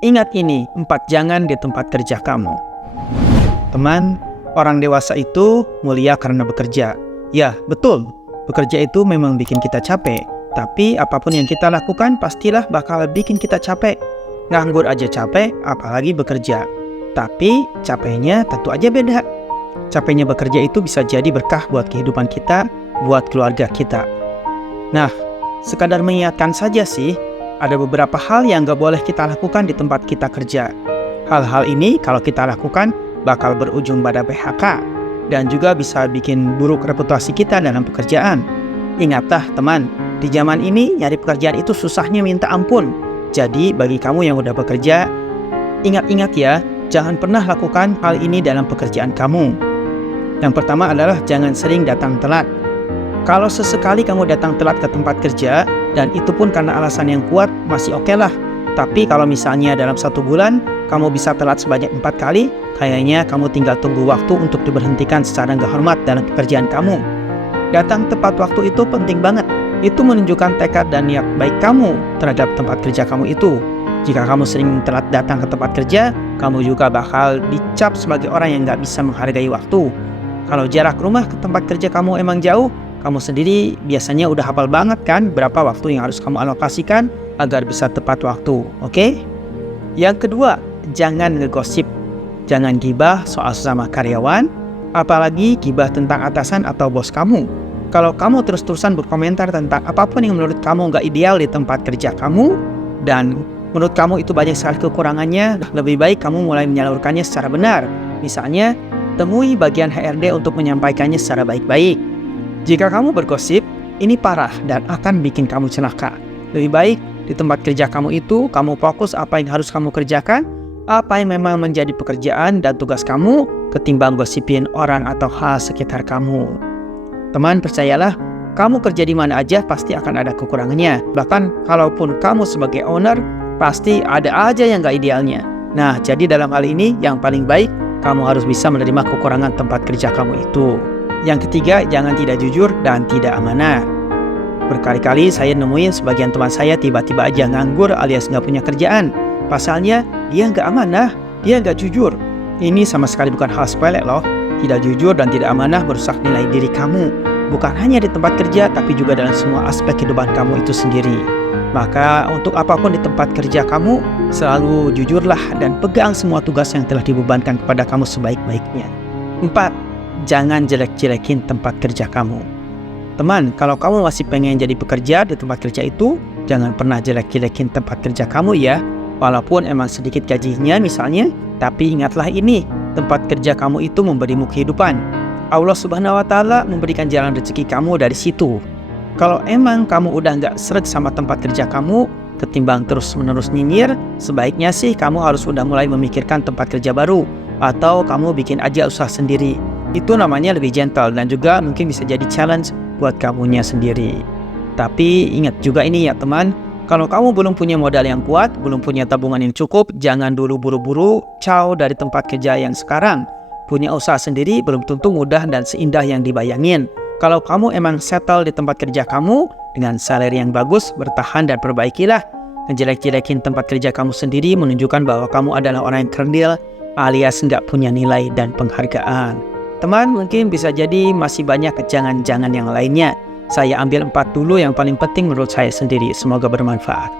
Ingat ini, 4 jangan di tempat kerja kamu. Teman, orang dewasa itu mulia karena bekerja. Ya, betul. Bekerja itu memang bikin kita capek. Tapi apapun yang kita lakukan pastilah bakal bikin kita capek. Nganggur aja capek, apalagi bekerja. Tapi capeknya tentu aja beda. Capeknya bekerja itu bisa jadi berkah buat kehidupan kita, buat keluarga kita. Nah, sekadar mengingatkan saja sih, ada beberapa hal yang gak boleh kita lakukan di tempat kita kerja. Hal-hal ini kalau kita lakukan bakal berujung pada PHK dan juga bisa bikin buruk reputasi kita dalam pekerjaan. Ingatlah teman, di zaman ini nyari pekerjaan itu susahnya minta ampun. Jadi bagi kamu yang udah bekerja, ingat-ingat ya, jangan pernah lakukan hal ini dalam pekerjaan kamu. Yang pertama adalah jangan sering datang telat. Kalau sesekali kamu datang telat ke tempat kerja, dan itu pun karena alasan yang kuat, masih oke lah. Tapi kalau misalnya dalam 1 bulan, kamu bisa telat sebanyak 4 kali, kayaknya kamu tinggal tunggu waktu untuk diberhentikan secara nggak hormat dalam pekerjaan kamu. Datang tepat waktu itu penting banget. Itu menunjukkan tekad dan niat baik kamu terhadap tempat kerja kamu itu. Jika kamu sering telat datang ke tempat kerja, kamu juga bakal dicap sebagai orang yang nggak bisa menghargai waktu. Kalau jarak rumah ke tempat kerja kamu emang jauh, kamu sendiri biasanya udah hafal banget kan berapa waktu yang harus kamu alokasikan agar bisa tepat waktu, oke? Yang kedua, jangan ngegosip. Jangan gibah soal sesama karyawan, apalagi gibah tentang atasan atau bos kamu. Kalau kamu terus-terusan berkomentar tentang apapun yang menurut kamu nggak ideal di tempat kerja kamu, dan menurut kamu itu banyak sekali kekurangannya, lebih baik kamu mulai menyalurkannya secara benar. Misalnya, temui bagian HRD untuk menyampaikannya secara baik-baik. Jika kamu bergosip, ini parah dan akan bikin kamu celaka. Lebih baik di tempat kerja kamu itu, kamu fokus apa yang harus kamu kerjakan, apa yang memang menjadi pekerjaan dan tugas kamu, ketimbang gosipin orang atau hal sekitar kamu. Teman, percayalah, kamu kerja di mana aja pasti akan ada kekurangannya. Bahkan kalaupun kamu sebagai owner, pasti ada aja yang gak idealnya. Nah, jadi dalam hal ini yang paling baik, kamu harus bisa menerima kekurangan tempat kerja kamu itu. Yang ketiga, jangan tidak jujur dan tidak amanah. Berkali-kali saya nemuin sebagian teman saya tiba-tiba aja nganggur alias nggak punya kerjaan. Pasalnya, dia nggak amanah, dia nggak jujur. Ini sama sekali bukan hal sepele loh. Tidak jujur dan tidak amanah merusak nilai diri kamu. Bukan hanya di tempat kerja, tapi juga dalam semua aspek kehidupan kamu itu sendiri. Maka untuk apapun di tempat kerja kamu, selalu jujurlah dan pegang semua tugas yang telah dibebankan kepada kamu sebaik-baiknya. 4. Jangan jelek-jelekin tempat kerja kamu. Teman, kalau kamu masih pengen jadi pekerja di tempat kerja itu, jangan pernah jelek-jelekin tempat kerja kamu ya. Walaupun emang sedikit gajinya misalnya, tapi ingatlah ini, tempat kerja kamu itu memberimu kehidupan. Allah Subhanahu wa Ta'ala memberikan jalan rezeki kamu dari situ. Kalau emang kamu udah nggak sreg sama tempat kerja kamu, ketimbang terus-menerus nyinyir, sebaiknya sih kamu harus udah mulai memikirkan tempat kerja baru, atau kamu bikin aja usaha sendiri. Itu namanya lebih gentle dan juga mungkin bisa jadi challenge buat kamunya sendiri. Tapi ingat juga ini ya teman, kalau kamu belum punya modal yang kuat, belum punya tabungan yang cukup, jangan dulu buru-buru caw dari tempat kerja yang sekarang. Punya usaha sendiri belum tentu mudah dan seindah yang dibayangin. Kalau kamu emang settle di tempat kerja kamu dengan salary yang bagus, bertahan dan perbaikilah. Ngejelek-jelekin tempat kerja kamu sendiri menunjukkan bahwa kamu adalah orang yang kerdil alias nggak punya nilai dan penghargaan. Teman, mungkin bisa jadi masih banyak jangan-jangan yang lainnya. Saya ambil 4 dulu yang paling penting menurut saya sendiri. Semoga bermanfaat.